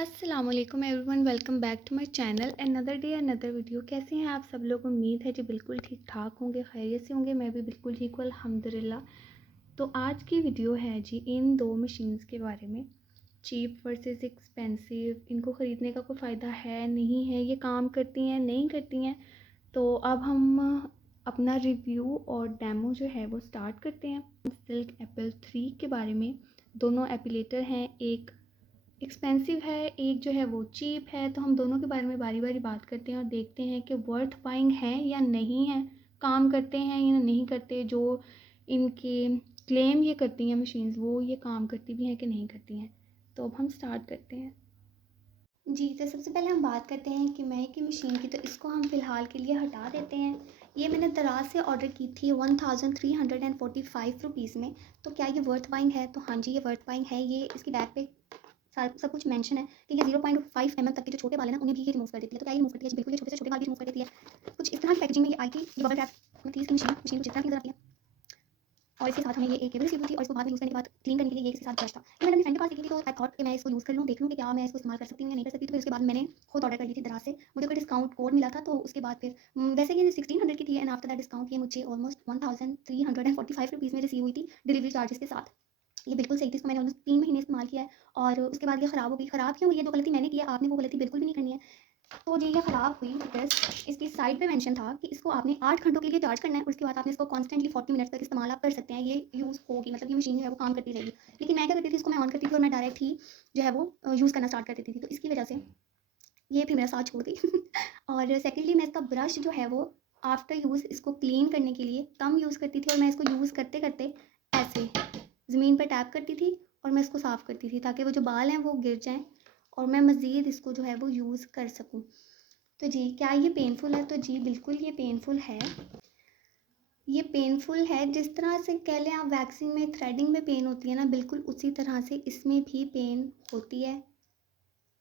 अस्सलाम वालेकुम everyone, welcome back to my channel. Another day another video. कैसे हैं आप सब लोग? उम्मीद है जी बिल्कुल ठीक ठाक होंगे, खैरियत से होंगे। मैं भी बिल्कुल ठीक हूँ अल्हम्दुलिल्लाह। तो आज की वीडियो है जी इन दो मशीन्स के बारे में, चीप वर्सेस एक्सपेंसिव। इनको ख़रीदने का कोई फ़ायदा है नहीं है, ये काम करती हैं नहीं करती हैं। तो अब हम अपना रिव्यू और डेमो जो है वो स्टार्ट करते हैं। सिल्क एप्पल 3 के बारे में। दोनों एपिलेटर हैं, एक एक्सपेंसिव है, एक जो है वो चीप है। तो हम दोनों के बारे में बारी बारी बात करते हैं और देखते हैं कि वर्थ बाइंग है या नहीं है, काम करते हैं या नहीं करते। जो इनके क्लेम ये करती हैं मशीन्स, वो ये काम करती भी हैं कि नहीं करती हैं। तो अब हम स्टार्ट करते हैं जी। तो सबसे पहले हम बात करते हैं कि मैं की मशीन की। तो इसको हम फ़िलहाल के लिए हटा देते हैं। ये मैंने दराज से ऑर्डर की थी 1345 रुपीज़ में। तो क्या ये वर्थ बाइंग है? तो हाँ जी, ये वर्थ बाइंग है। ये इसकी बैक पे सब कुछ मेंशन है कि ये 0.5 mm तक के जो छोटे बाल है ना, उन्हें भी ये रिमूव कर देती है। तो क्या ये रिमूव करती है? बिल्कुल, ये छोटे से छोटे बाल भी रिमूव कर देती है। कुछ इस तरह की पैकेजिंग में ये आई थी। ये बबल रैप में थी इसकी मशीन कुछ इस तरह की नजर आती है। और इसके साथ हमें ये एक केबल रिसीव हुई थी और इसको बाद में यूज़ करने के बाद क्लीन करने के लिए ये इसके साथ ब्रश था। ये मैंने अपनी फ्रेंड के पास देखी थी, तो आई थॉट कि मैं इसको यूज़ कर लूँ, देख लूँ कि क्या मैं इसको इस्तेमाल कर सकती हूँ या नहीं कर सकती। तो फिर उसके बाद मैंने खुद ऑर्डर कर ली थी दराज से। मुझे कोई डिस्काउंट कोड मिला था, तो उसके बाद फिर वैसे ये 1600 की थी एंड आफ्टर दैट डिस्काउंट ये मुझे ऑलमोस्ट 1345 में रिसीव हुई थी डिलीवरी चार्जेस के साथ। ये बिल्कुल सही थी। इसको मैंने ऑलमोस्ट 3 महीने इस्तेमाल किया है और उसके बाद ये ख़राब हो गई। ख़राब क्यों हुई? ये जो गलती मैंने की है, आपने वो गलती बिल्कुल भी नहीं करनी है। तो जी ये ख़राब हुई बिकॉज़ इसकी साइड पे मेंशन था कि इसको आपने 8 घंटों के लिए चार्ज करना है और उसके बाद आपने इसको कॉन्स्टेंटली 40 मिनट्स तक इस्तेमाल आप कर सकते हैं। ये यूज़ होगी, मतलब ये मशीन जो है वो काम करती रहेगी। लेकिन मैं क्या करती थी, इसको मैं ऑन करती थी और मैं डायरेक्ट ही जो है वो यूज़ करना स्टार्ट कर देती थी। तो इसकी वजह से ये फिर मेरा साथ छोड़ गई। और सेकंडली मैं इसका ब्रश जो है वो आफ्टर यूज़ इसको क्लीन करने के लिए कम यूज़ करती थी और मैं इसको यूज़ करते-करते ऐसे ज़मीन पर टैप करती थी और मैं इसको साफ़ करती थी ताकि वो जो बाल हैं वो गिर जाएँ और मैं मज़ीद इसको जो है वो यूज़ कर सकूँ। तो जी, क्या ये पेनफुल है? तो जी, बिल्कुल ये पेनफुल है। ये पेनफुल है, जिस तरह से कह लें आप वैक्सिंग में थ्रेडिंग में पेन होती है ना, बिल्कुल उसी तरह से इसमें भी पेन होती है।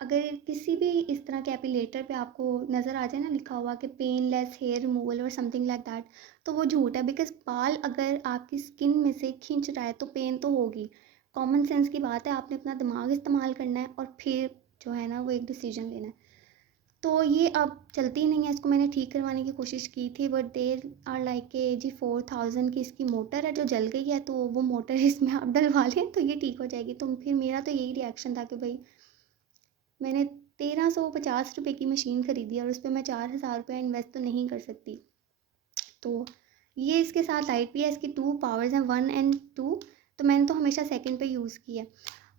अगर किसी भी इस तरह के एपिलेटर पे आपको नज़र आ जाए ना लिखा हुआ कि पेनलेस हेयर रिमूवल और समथिंग लाइक दैट, तो वो झूठ है। बिकॉज़ बाल अगर आपकी स्किन में से खिंच रहा है तो पेन तो होगी। कॉमन सेंस की बात है, आपने अपना दिमाग इस्तेमाल करना है और फिर जो है ना वो एक डिसीजन लेना है। तो ये अब चलती ही नहीं है। इसको मैंने ठीक करवाने की कोशिश की थी बट दे आर लाइक के जी 4000 की इसकी मोटर है जो जल गई है, तो वो मोटर इसमें आप डलवा लें तो ये ठीक हो जाएगी। तो फिर मेरा तो यही रिएक्शन था कि भाई मैंने 1350 रुपये की मशीन ख़रीदी और उस पर मैं 4000 रुपये इन्वेस्ट तो नहीं कर सकती। तो ये इसके साथ लाइट भी है, इसकी 2 पावर्स हैं, 1 एंड 2। तो मैंने तो हमेशा सेकंड पे यूज़ की है।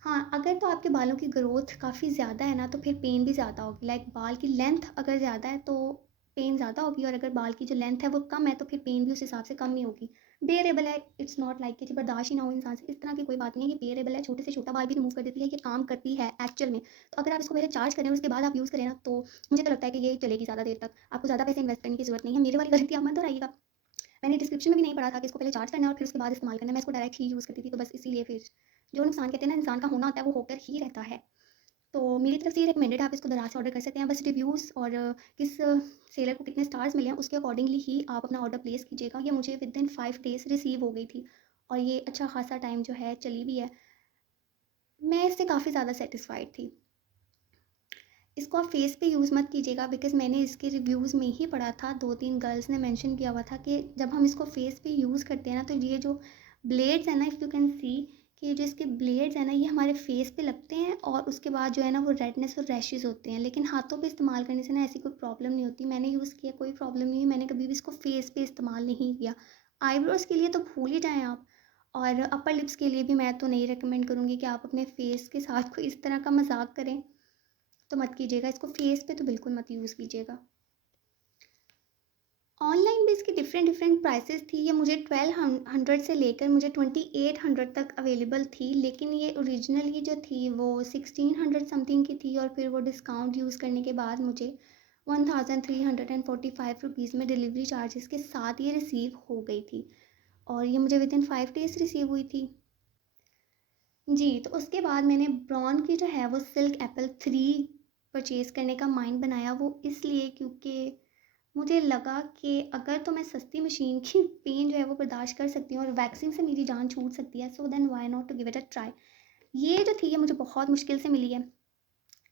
हाँ, अगर तो आपके बालों की ग्रोथ काफ़ी ज़्यादा है ना, तो फिर पेन भी ज़्यादा होगी। लाइक बाल की लेंथ अगर ज़्यादा है तो पेन ज़्यादा होगी और अगर बाल की जो लेंथ है वो कम है तो फिर पेन भी उस हिसाब से कम ही होगी। बेयरेबल है, इट्स नॉट लाइक कि जी बर्दाश्त ही ना हो इंसान से, इस तरह की कोई बात नहीं है। ये बेयरेबल है, छोटे से छोटा बाल भी रिमूव कर देती है, ये काम करती है एक्चुअल में। तो अगर आप इसको पहले चार्ज करें और उसके बाद आप यूज़ करें ना, तो मुझे तो लगता है कि ये चलेगी ज़्यादा देर तक। आपको ज़्यादा पैसे इन्वेस्ट करने की ज़रूरत नहीं है। मेरे वाली गलती आप मत दोहराइएगा। मैंने डिस्क्रिप्शन में भी नहीं पढ़ा था कि इसको पहले चार्ज करना है और फिर उसके बाद इस्तेमाल करना है। मैं इसको डायरेक्ट ही यूज़ करती थी, तो बस इसीलिए फिर जो नुकसान कहते हैं ना इंसान का होना होता है वो होकर ही रहता है। तो मेरी तरफ से ये रिकमेंडेड है, आप इसको दराज से ऑर्डर कर सकते हैं। बस रिव्यूज़ और किस सेलर को कितने स्टार्स मिले हैं उसके अकॉर्डिंगली ही आप अपना ऑर्डर प्लेस कीजिएगा। ये मुझे विदिन 5 डेज़ रिसीव हो गई थी और ये अच्छा खासा टाइम जो है चली भी है। मैं इससे काफ़ी ज़्यादा सेटिस्फाइड थी। इसको आप फेस पे यूज़ मत कीजिएगा बिकॉज़ मैंने इसके रिव्यूज़ में ही पढ़ा था, 2-3 गर्ल्स ने मेंशन किया हुआ था कि जब हम इसको फेस पे यूज़ करते हैं ना, तो ये जो ब्लेड्स हैं ना, इफ़ यू कैन सी कि ये जो इसके ब्लेड्स हैं ना, ये हमारे फेस पे लगते हैं और उसके बाद जो है ना वो रेडनेस और रैशेज़ होते हैं। लेकिन हाथों पे इस्तेमाल करने से ना ऐसी कोई प्रॉब्लम नहीं होती। मैंने यूज़ किया, कोई प्रॉब्लम नहीं हुई। मैंने कभी भी इसको फेस पे इस्तेमाल नहीं किया। आईब्रोज़ के लिए तो भूल ही जाएँ आप। और अपर लिप्स के लिए भी मैं तो नहीं रिकमेंड करूँगी कि आप अपने फेस के साथ कोई इस तरह का मज़ाक करें। तो मत कीजिएगा, इसको फेस पे तो बिल्कुल मत यूज़ कीजिएगा। ऑनलाइन भी इसकी डिफरेंट डिफरेंट प्राइसेस थी। ये मुझे 1200 से लेकर मुझे 2800 तक अवेलेबल थी, लेकिन ये ओरिजिनली जो थी वो 1600 समथिंग की थी और फिर वो डिस्काउंट यूज़ करने के बाद मुझे 1345 में डिलीवरी चार्जेस के साथ ये रिसीव हो गई थी और ये मुझे विदिन 5 डेज़ रिसीव हुई थी। जी, तो उसके बाद मैंने ब्रॉन की जो है वो सिल्क एप्पल 3 परचेज़ करने का माइंड बनाया, वो इसलिए क्योंकि मुझे लगा कि अगर तो मैं सस्ती मशीन की पेन जो है वो बर्दाश्त कर सकती हूँ और वैक्सिंग से मेरी जान छूट सकती है, so then why not to give it a try. ये जो थी ये मुझे बहुत मुश्किल से मिली है।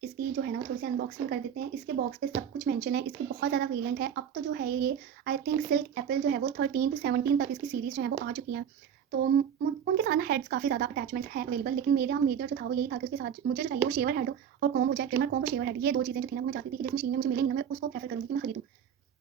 इसकी जो है ना थोड़ी सी अनबॉक्सिंग कर देते हैं। इसके बॉक्स पे सब कुछ मेंशन है, इसकी बहुत ज़्यादा वेरिएंट है। अब तो जो है ये आई थिंक सिल्क एप्पल जो है वो 13 to 17 तक इसकी सीरीज़ जो है वो आ चुकी हैं। तो उनके साथ ना हेड्स काफ़ी ज़्यादा अटैचमेंट्स हैं अवेलेबल, लेकिन मेरा मेजर जो था वो यही था कि उसके साथ मुझे जो चाहिए वो शेवर हेड हो और कॉम्ब हो जाए, ट्रिमर कॉम्ब और शेवर हेड, ये 2 चीज़ें जो थी ना वो मैं चाहती थी कि जिस मशीन में मुझे मिलेंगी ना मैं उसको प्रेफर करूँगी कि मैं खरीदूँ।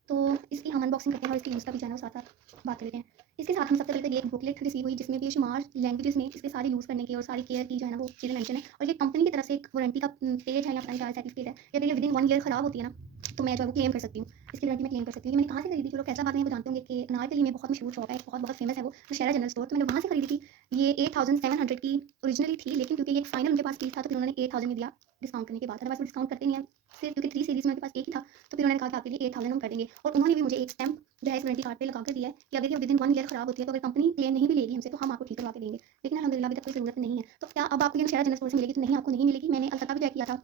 तो इसकी हम अनबॉक्सिंग करते हैं और इसकी यूज़ का भी जो है ना वो साथ-साथ बात कर लेते हैं। इसके साथ हम सबसे पहले तो ये एक बुकलेट रिसीव हुई जिसमें बेशुमार लैंग्वेजेज़ में इसके सारे यूज़ करने की और सारी केयर की जो है ना वो चीज़ें मेंशन है। और ये कंपनी की तरफ से एक वारंटी का पेज है या पता नहीं क्या सर्टिफिकेट है, या अगर ये विदिन 1 ईयर खराब होती है ना तो मैं जो है वो क्लेम कर सकती हूँ। इसकी वारंटी मैं क्लेम कर सकती हूँ। ये मैंने कहाँ से खरीदी थी, लोग कैसा बात है वो जानते होंगे कि अनारकली में बहुत मशहूर शॉप है, बहुत बहुत फेमस है वो नौशेरा जनरल स्टोर, तो मैंने वहाँ से खरीदी थी। ये 8700 की ओरिजिनली थी, लेकिन क्योंकि ये फाइनल उनके पास पीस था तो फिर उन्होंने 8000 में दिया डिस्काउंट करने के बाद। अदरवाइज़ वो डिस्काउंट करते नहीं है, सिर्फ क्योंकि 3 सीरीज़ में उनके पास एक ही था तो फिर उन्होंने कहा कि आपके लिए 8000 हम कर देंगे। और उन्होंने भी मुझे एक स्टैम्प जो है इस वारंटी कार्ड पे लगा कर दिया है कि अगर ये विदिन 1 ईयर खराब होती है तो अगर कंपनी क्लेम नहीं भी लेगी हमसे तो हम आपको ठीक करवा के देंगे। लेकिन अल्हम्दुलिल्लाह अभी तक कोई ज़रूरत नहीं है। तो क्या अब आपको ये नौशेरा जनरल स्टोर से मिलेगी? तो नहीं, आपको नहीं मिलेगी। मैंने अलतका भी चेक किया था,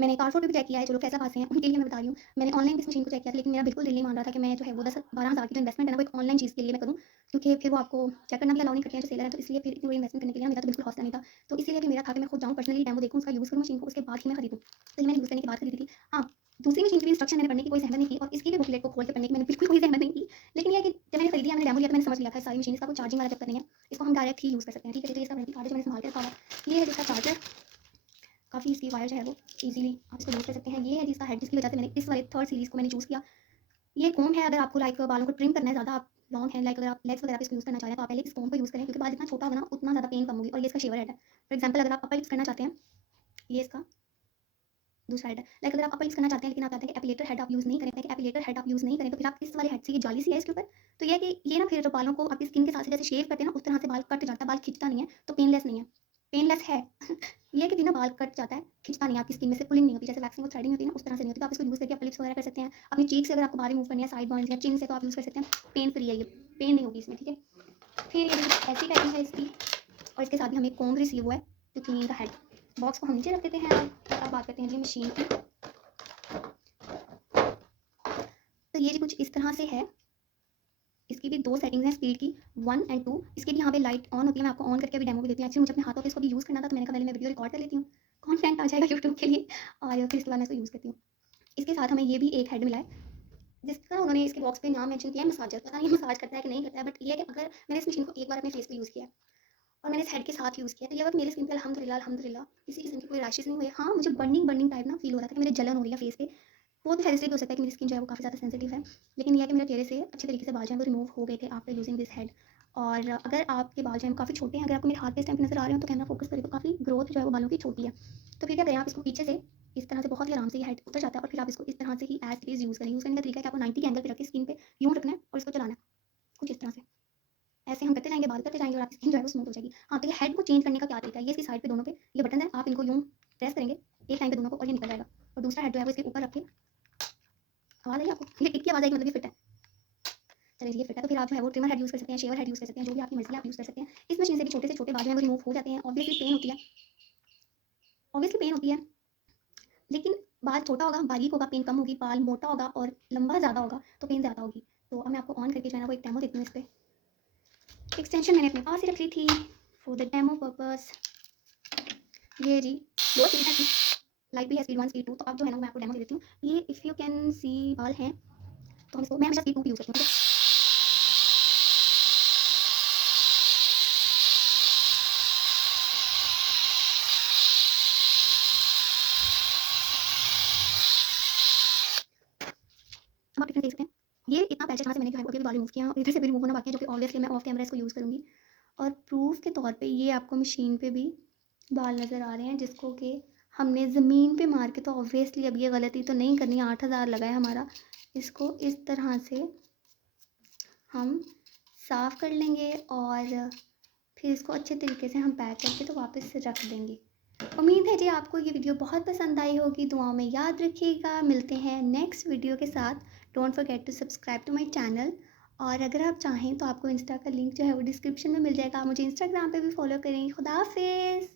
मैंने कारफोर पे भी चेक किया है, जो लोग फैसलाबाद से हैं उनके लिए मैं बता रही हूँ। मैंने ऑनलाइन भी इस मशीन को चेक किया था, लेकिन मेरा बिल्कुल दिल नहीं मान रहा था कि मैं जो है वो 10-12 हज़ार की जो इन्वेस्टमेंट है ना वो एक ऑनलाइन चीज़ के लिए मैं करूँ, क्योंकि फिर वो आपको चेक करना भी अलाउ नहीं करते हैं जो सेलर है, तो इसलिए फिर इतनी बड़ी इन्वेस्टमेंट करने के लिए मेरा तो बिल्कुल हौसला नहीं था। तो इसीलिए भी मेरा था कि मैं खुद जाऊँ, पर्सनली डेमो देखूँ, उसका यूज़ करूँ मशीन को, उसके बाद ही मैं खरीदूँ। तो ये मैंने यूज़ करने के बाद खरीदी थी। हाँ, दूसरी मशीन की भी इंस्ट्रक्शन मैंने पढ़ने की कोई ज़हमत नहीं की और इसकी भी बुकलेट को खोल के पढ़ने की मैंने बिल्कुल कोई ज़हमत नहीं की। लेकिन ये है कि जब मैंने खरीदी है, मैंने डेमो लिया तो मैंने समझ लिया था सारी मशीन, इसका कोई चार्जिंग वाला चक्कर नहीं है। इसको हम डायरेक्ट ही यूज़ कर सकते हैं, ठीक है? तो ये इसका वारंटी कार्ड है जो मैंने सँभाल के रखा हुआ है। ये है जिसका चार्जर, काफ़ी इसकी वायर जो है वो ईज़िली आप इसको यूज़ कर सकते हैं। ये है जिसका हेड, जिसकी वजह से मैंने इस वाले 3rd सीरीज़ को मैंने चूज़ किया। ये कॉम्ब है, अगर आपको लाइक बालों को ट्रिम करना है ज़्यादा, आप लॉन्ग है लाइक अगर आप लेग्स वगैरह पे इसको यूज़ करना चाह रहे हैं तो आप पहले इस कॉम्ब को यूज़ करें, क्योंकि बाल जितना छोटा होगा ना उतना ज़्यादा पेन कम होगी। और ये इसका शेवर हेड है। फॉर एग्जांपल अगर आप अपर लिप्स करना चाहते हैं, ये इसका दूसरा हेड है। लाइक अगर आप अपर लिप्स करना चाहते हैं लेकिन आप चाहते हैं कि एपिलेटर हेड आप यूज़ नहीं करें, तो फिर आप इस वाले हेड से, ये जाली सी है इसके ऊपर, तो ये है कि ये ना फिर जो बालों को आपकी स्किन के साथ से जैसे शेव करते हैं ना उस तरह से बाल कट जाता है, बाल खिंचता नहीं है, तो पेनलेस नहीं है। पेनलेस है ये है कि बिना बाल कट जाता है, खिंचता नहीं है, आपकी स्किन में से पुलिंग नहीं होती, जैसे वैक्सिंग और थ्रेडिंग होती है ना उस तरह से नहीं होती। तो आप इसको यूज़ करके अपने लिप्स वगैरह कर सकते हैं, अपनी चीक से अगर आपको बाल रिमूव करनी है, साइड बॉन्स या चिन से, तो आप यूज़ कर सकते हैं। पेन फ्री है ये, पेन नहीं होगी इसमें, ठीक है? फिर ये देखिए ऐसी पैकिंग है इसकी, और इसके साथ में हमें एक कॉम्ब रिसीव हुआ है to clean the head. Box को हम नीचे रख देते हैं और अब बात करते हैं जी मशीन की। तो ये जी कुछ इस तरह से है। इसकी भी 2 सेटिंग्स हैं स्पीड की, 1 एंड 2। इसकी भी यहाँ पे लाइट ऑन होती है, मैं आपको ऑन करके अभी डेमो भी देती हूँ। एक्चुअली मुझे अपने हाथों पे इसको भी यूज़ करना था तो मैंने कहा पहले मैं वीडियो रिकॉर्ड कर लेती हूँ, कंटेंट आ जाएगा यूट्यूब के लिए, और फिर इसके बाद मैं इसको यूज़ करती हूँ। इसके साथ हमें ये भी एक हेड मिला है, जिसका उन्होंने इसके बॉक्स पे नाम मेंशन किया है मसाजर। पता नहीं ये मसाज करता है कि नहीं करता है, बट ये है कि अगर मैंने इस मशीन को एक बार अपने फेस पे यूज़ किया है और मैंने इस हेड के साथ यूज़ किया, तो ये वक्त मेरी स्किन पे अल्हम्दुलिल्लाह किसी किस्म की कोई रैशेज़ नहीं हुए। हाँ, मुझे बर्निंग टाइप ना फ़ील हो रहा था कि मेरे जलन हो रही है फेस पे। वो तो शायद इसलिए भी हो सकता है कि मेरी स्किन जो है वो काफ़ी ज़्यादा सेंसिटिव है। लेकिन ये है कि मेरे चेहरे से अच्छे तरीके से बाल जो हैं वो रिमूव हो गए थे आफ्टर यूजिंग दिस हेड। और अगर आपके बाल जो हैं काफ़ी छोटे हैं, अगर आपको मेरे हाथ पे इस टाइम पे नज़र आ रहे हो तो कैमरा फोकस करें तो काफ़ी ग्रोथ जो है वो बालों की छोटी है। तो फिर क्या करें, आप इसको पीछे से इस तरह से बहुत ही आराम से ये हेड उतर जाता है और फिर आप इसको इस तरह से ही एज़ इट इज़ यूज़ करें। यूज़ करने का तरीका है कि आपको 90 के एंगल पे रख के स्किन पे यूँ रखना है और इसको चलाना है, कुछ इस तरह से। ऐसे हम करते जाएँगे, बाल करते जाएँगे और आपकी स्किन जो है वो स्मूथ हो जाएगी। हाँ, तो ये हेड को चेंज करने का क्या तरीका है, ये इसकी साइड पे दोनों पे ये बटन है, आप इनको यूँ प्रेस करेंगे एक टाइम पे दोनों को और ये निकल जाएगा। और दूसरा हेड जो है वो इसके ऊपर रख के, आवाज़ आई आपको? ये टिक की आवाज़ आएगी मतलब ये फिट है। चलिए ये फिट है, तो फिर आप जो है वो ट्रिमर हेड यूज़ कर सकते हैं, शेवर हेड यूज़ कर सकते हैं, जो भी आपकी मर्ज़ी है आप यूज़ कर सकते हैं। इस मशीन से भी छोटे से छोटे बाल जो हैं वो रिमूव हो जाते हैं। ऑब्वियसली पेन होती है, लेकिन बाल छोटा होगा, बारीक होगा, पेन कम होगी, बाल मोटा होगा और लंबा ज़्यादा होगा तो पेन ज़्यादा होगी। तो अब मैं आपको ऑन करके जो है ना वो एक डेमो देती हूँ इस पे। एक्सटेंशन मैंने अपने पास ही रख ली थी फॉर द डेमो पर्पस। ये जी 2 स्पीड है, लाइट भी है, स्पीड 1 स्पीड 2। तो अब जो है ना मैं आपको डेमो दे देती हूँ। ये इफ़ यू कैन सी बाल हैं, तो हम इसको, मैं हमेशा स्पीड 2 की यूज़ करती हूँ, ठीक है? अब आप डिफरेंस देख सकते हैं। ये इतना पैच है जहाँ से मैंने जो है अभी बाल रिमूव किया है और इधर से भी रिमूव होना बाकी है, जो कि ऑब्वियसली मैं ऑफ कैमरा इसको यूज़ करूँगी। और प्रूफ के तौर पे ये आपको मशीन पे भी बाल नज़र आ रहे हैं, जिसको कि हमने ज़मीन पे मार के, तो ऑब्वियसली अब ये गलती तो नहीं करनी। 8000 लगा है हमारा। इसको इस तरह से हम साफ़ कर लेंगे और फिर इसको अच्छे तरीके से हम पैक करके तो वापस से रख देंगे। उम्मीद है जी आपको ये वीडियो बहुत पसंद आई होगी। दुआओं में याद रखिएगा। मिलते हैं नेक्स्ट वीडियो के साथ। Don't forget to subscribe to my channel. और अगर आप चाहें तो आपको इंस्टा का लिंक जो है वो डिस्क्रिप्शन में मिल जाएगा। आप मुझे इंस्टाग्राम पे भी फॉलो करें। खुदा हाफिज़।